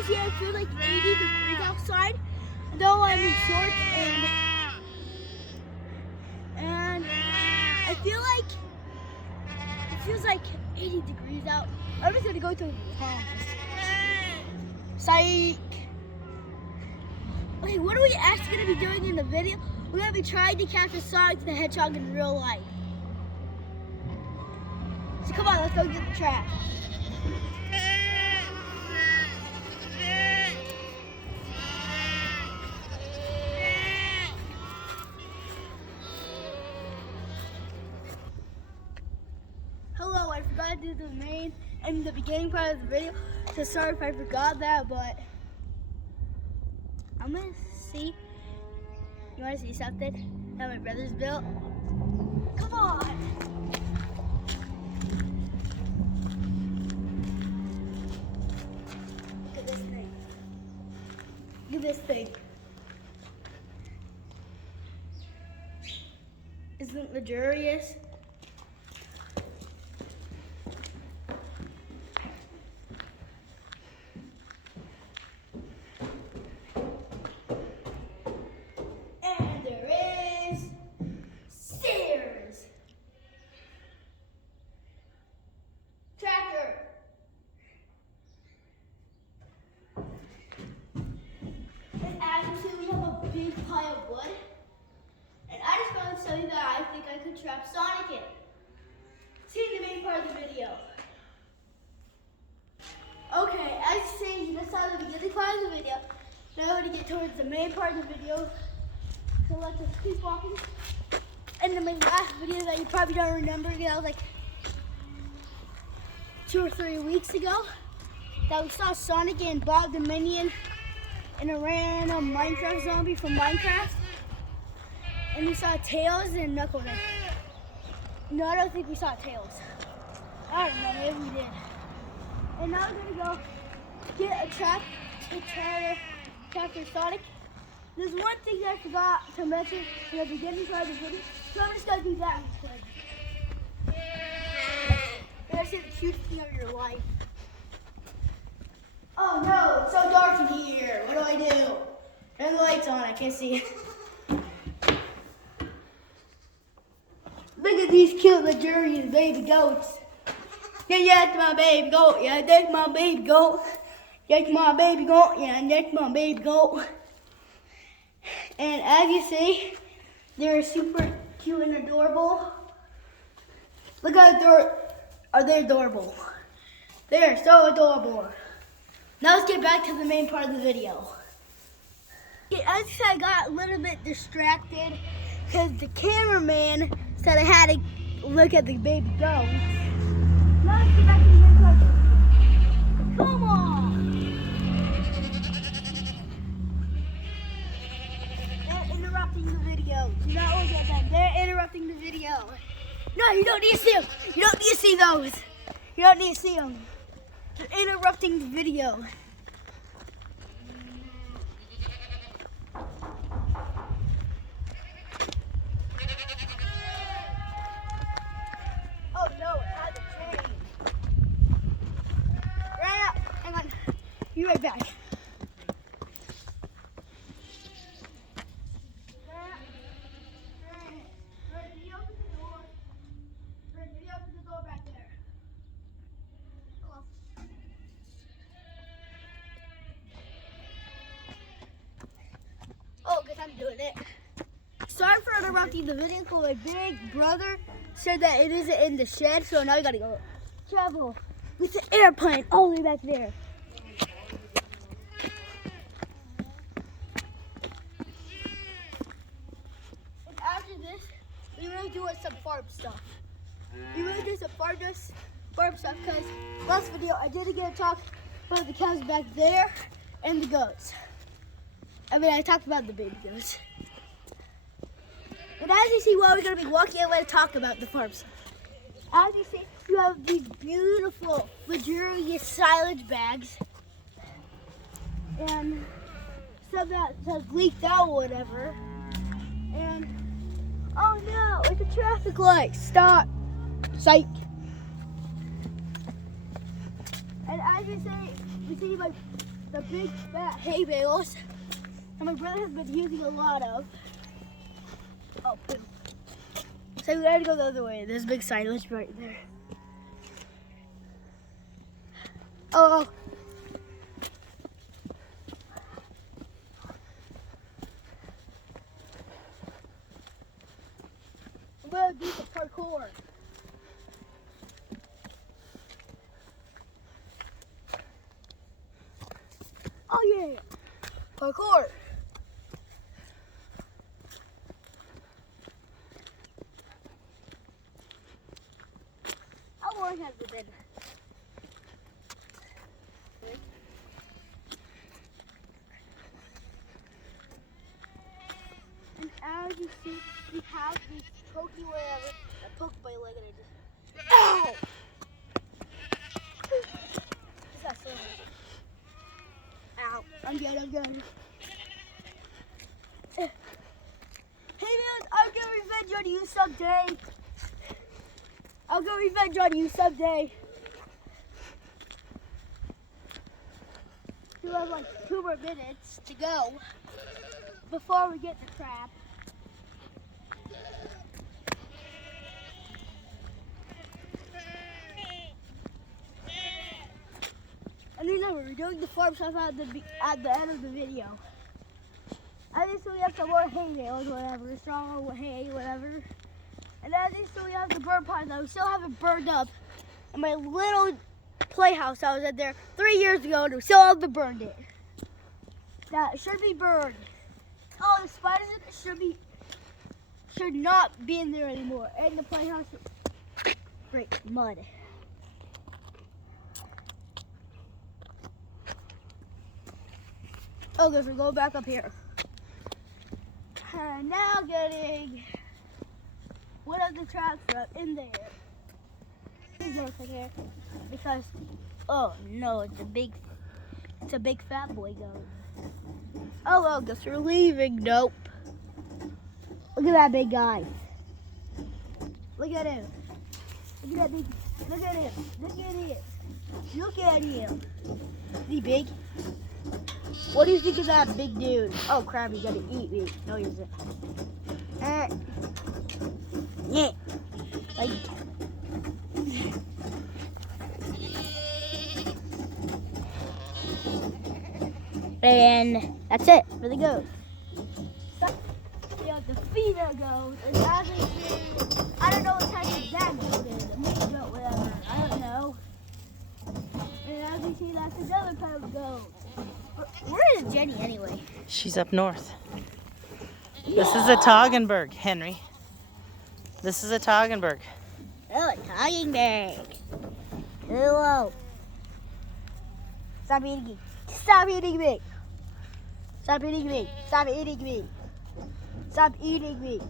you see, I feel like 80 degrees outside, though I'm in shorts, and I feel like it feels like 80 degrees out. I'm just gonna go to the house. Psych. Okay, what are we actually gonna be doing in the video? We're gonna be trying to catch a Sonic the Hedgehog in real life. So come on, let's go get the trap. Hello, I forgot to do the main and the beginning part of the video, so sorry if I forgot that, but I'm gonna see. You wanna see something that my brother's built? Come on! Look at this thing. Look at this thing. Isn't it luxurious? Big pile of wood, and I just want to tell you that I think I could trap Sonic in. See the main part of the video. Okay, as you see, you just saw the beginning part of the video. Now we're going to get towards the main part of the video. So let's just keep walking. And then my last video that you probably don't remember, that was like 2 or 3 weeks ago, that we saw Sonic and Bob the Minion and a random Minecraft zombie from Minecraft. And we saw Tails and Knuckles. No, I don't think we saw Tails. I don't know, maybe we did. And now we're gonna go get a trap to try to capture Sonic. There's one thing that I forgot to mention in the beginning part of the video, so I'm just gonna do that real quick. You're gonna see the cutest thing of your life. Oh no, it's so dark in here. What do I do? Turn the lights on, I can't see. Look at these cute, luxurious baby goats. Yeah, that's my baby goat. Yeah, that's my baby goat. That's my baby goat. Yeah, that's my baby goat. And as you see, they're super cute and adorable. Look how are they adorable? They're so adorable. Now let's get back to the main part of the video. Yeah, as you said, I got a little bit distracted because the cameraman said I had to look at the baby goat. Now let's get back to the main part of the video. Come on! They're interrupting the video. Do not look at them. They're interrupting the video. No, you don't need to see them. You don't need to see those. You don't need to see them. They're interrupting the video. Oh no, it had to change. Right up. Hang on. Be right back. I'm doing it. Sorry for interrupting the video, but my big brother said that it isn't in the shed, so now we gotta go travel with the airplane all the way back there. And after this, we really doing some farm stuff. We really do some farm stuff because last video I didn't get to talk about the cows back there and the goats. I mean, I talked about the baby goats. And as you see, while we're going to be walking, I'm going to talk about the farm stuff. As you see, you have these beautiful, luxurious silage bags. And some that has leaked out or whatever. And, oh no, it's a traffic light. Stop. Psych. And as you see my the big fat hay bales that my brother has been using a lot of. Oh, poop. So we gotta go the other way. There's a big silage right there. Oh. I'm gonna do the parkour. Oh yeah, parkour. How long has it been? And as you see, we have this pokey whatever. I poked my leg and I just. Ow! What's that sound? Ow. I'm good. Hey man, I'll get revenge on you someday. I'll get revenge on you someday. We have like 2 more minutes to go before we get the crab. And remember, we're doing the farm stuff at the end of the video. I think so we have some more hay bales, whatever, straw, hay, whatever. And I think so we have the bird pond that we still haven't burned up. And my little playhouse I was at there 3 years ago and we still haven't burned it. That should be burned. Oh, the spiders in it should not be in there anymore. And the playhouse, great mud. Okay, so we're going back up here. And now getting one of the traps up in there. Here because oh no, it's a big fat boy goat. Oh well, guess we're leaving. Nope. Look at that big guy. Look at him. Look at that big. Look at him. Look at him. Look at him. Is he big? What do you think of that big dude? Oh crap, he's gonna eat me. No, he isn't. Yeah. Like. And that's it for the goat. So, you have to feed our goat. And as we see, I don't know what type of that goat is. A meat goat, whatever. I don't know. And as we see, that's another type of goat. Where is Jenny anyway? She's up north. Yeah. This is a Toggenburg, Henry. This is a Toggenburg. Oh, a Toggenburg. Hello. Stop eating me. Stop eating me. Stop eating me. Stop eating me. Stop eating me.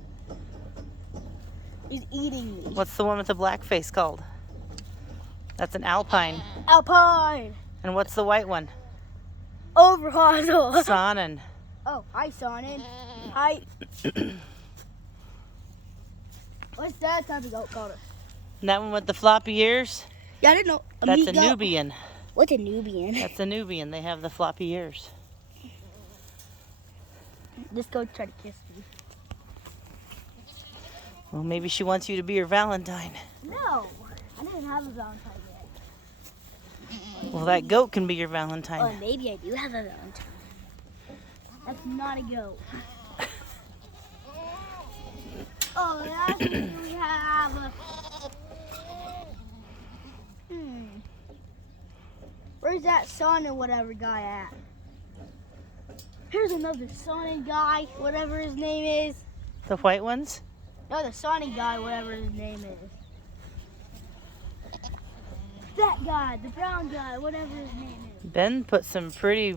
He's eating me. What's the one with the black face called? That's an Alpine. Alpine. And what's the white one? Overhassel. Saanen. Oh, hi, Saanen. Hi. What's that type of goat called? And that one with the floppy ears? Yeah, I didn't know. That's a Nubian. What's a Nubian? That's a Nubian. They have the floppy ears. This goat tried to kiss me. Well, maybe she wants you to be her Valentine. No, I didn't have a Valentine yet. Well, that goat can be your Valentine. Oh, maybe I do have a Valentine. That's not a goat. Oh, that's what we have a... Where's that Saanen whatever guy at? Here's another Saanen guy, whatever his name is. The white ones? No, the Saanen guy, whatever his name is. That guy, the brown guy, whatever his name is. Ben put some pretty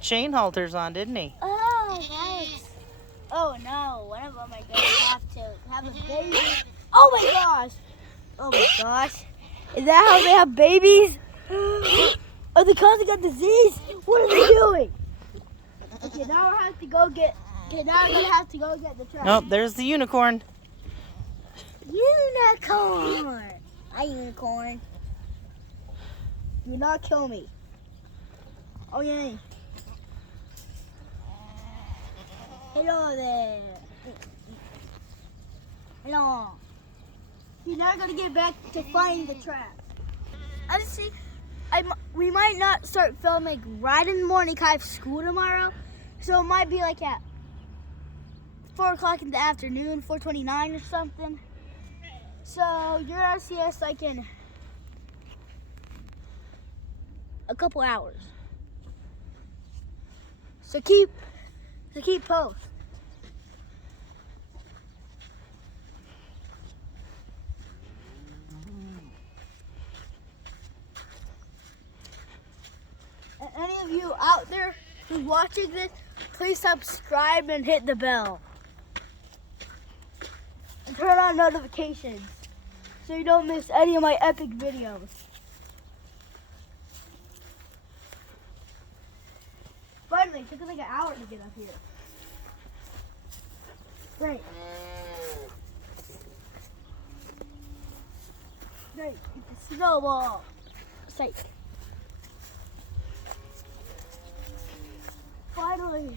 chain halters on, didn't he? Oh, nice. Oh no, one of them I gonna have to have a baby. Oh my gosh. Oh my gosh. Is that how they have babies? Are they causing a disease? What are they doing? Okay, now I have to go get. Okay, now I'm gonna have to go get the trap. Nope, there's the unicorn. Unicorn. Hi, unicorn. Do not kill me. Oh, yeah. Hello there. Hello. You're not gonna get back to finding the trap. Honestly, we might not start filming right in the morning 'cause I have school tomorrow. So it might be like at 4 o'clock in the afternoon, 4:29 or something. So you're gonna see us like in a couple hours. So keep post. And any of you out there who's watching this, please subscribe and hit the bell. And turn on notifications so you don't miss any of my epic videos. Finally, it took like an hour to get up here. Great. Great, it's a snowball. Safe. Finally,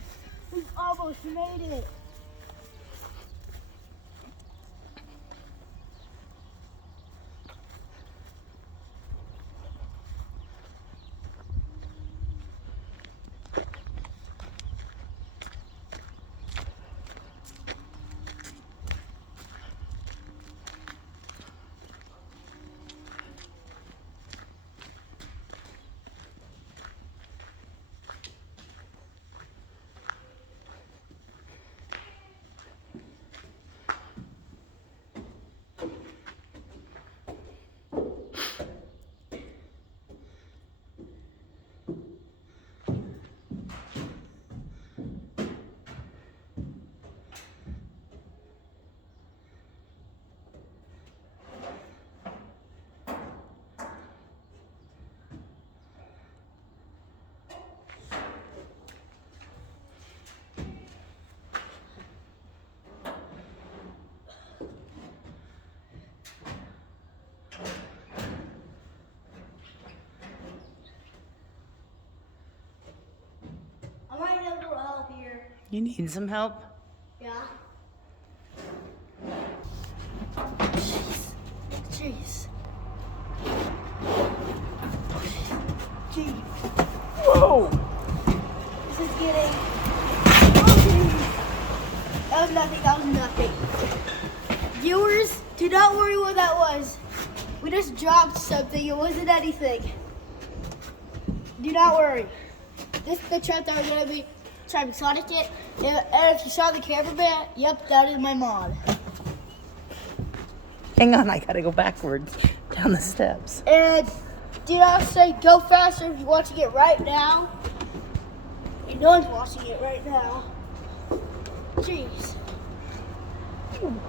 we almost made it. I might need a little help here. You need some help? Yeah. Jeez. Jeez. Whoa! This is getting. Oh, that was nothing. That was nothing. Viewers, do not worry what that was. We just dropped something. It wasn't anything. Do not worry. This is the trap that we're going to be trying to Sonic it. And if you saw the cameraman, yep, that is my mod. Hang on, I gotta go backwards down the steps. And do not say go faster if you're watching it right now. And no one's watching it right now. Jeez. Jeez.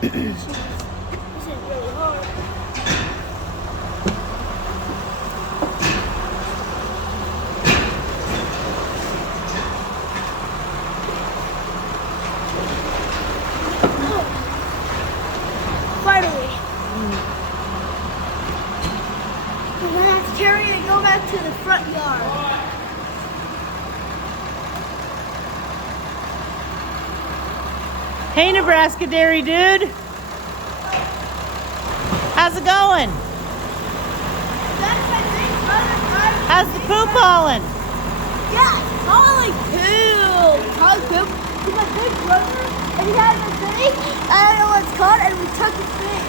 This is really hard. Finally. We're gonna have to carry it and go back to the front yard. Hey, Nebraska Dairy Dude. How's it going? That's my big brother. How's the poop hauling? Yeah, holy poop. Holy poop. He's my big brother, and he has a thing. I don't know what it's called, and we took his thing.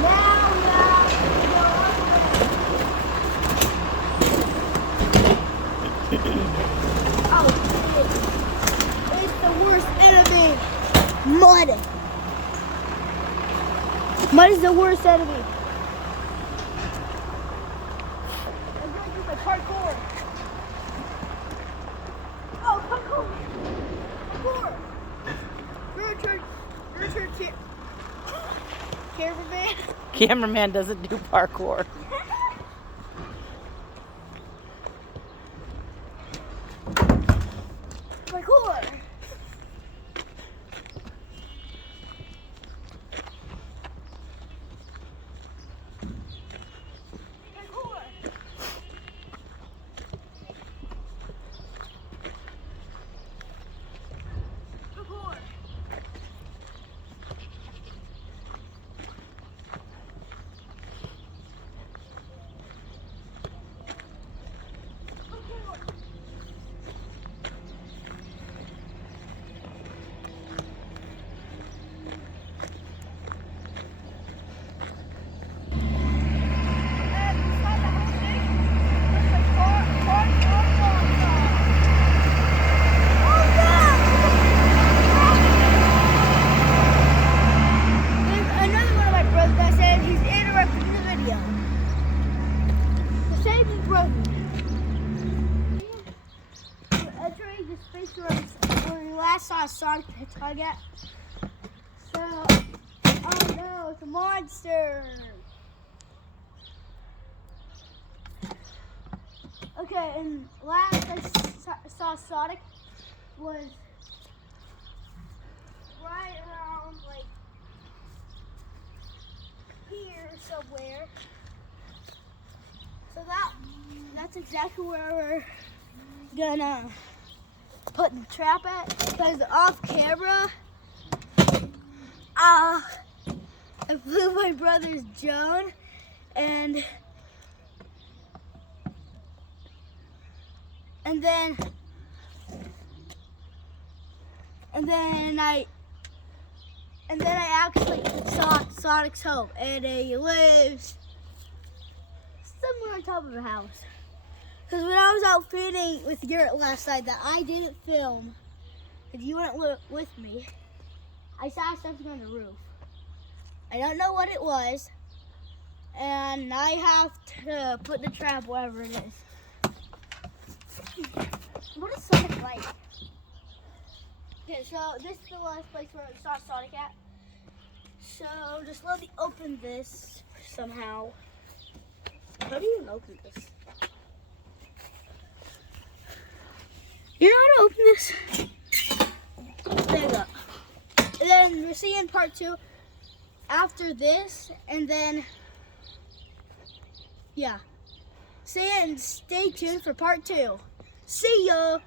Now, oh, shit. It's the worst enemy. Mud. Mud is the worst enemy. I'm going to do my parkour. Oh, parkour. Parkour. Your turn, cameraman. Cameraman doesn't do parkour. Parkour. Target. So, oh no, it's a monster. Okay, and last I saw Sonic was right around like here somewhere. So that's exactly where we're gonna put the trap at, because off camera, I flew my brother's drone and then I actually saw Sonic's home, and he lives somewhere on top of a house. Because when I was out feeding with Garrett last night that I didn't film, if you weren't with me, I saw something on the roof. I don't know what it was, and I have to put the trap wherever it is. What is Sonic like? Okay, so this is the last place where we saw Sonic at. So just let me open this somehow. How do you even open this? You know how to open this? There you go. And then we're seeing part 2 after this, and then yeah. See it and stay tuned for part 2. See ya!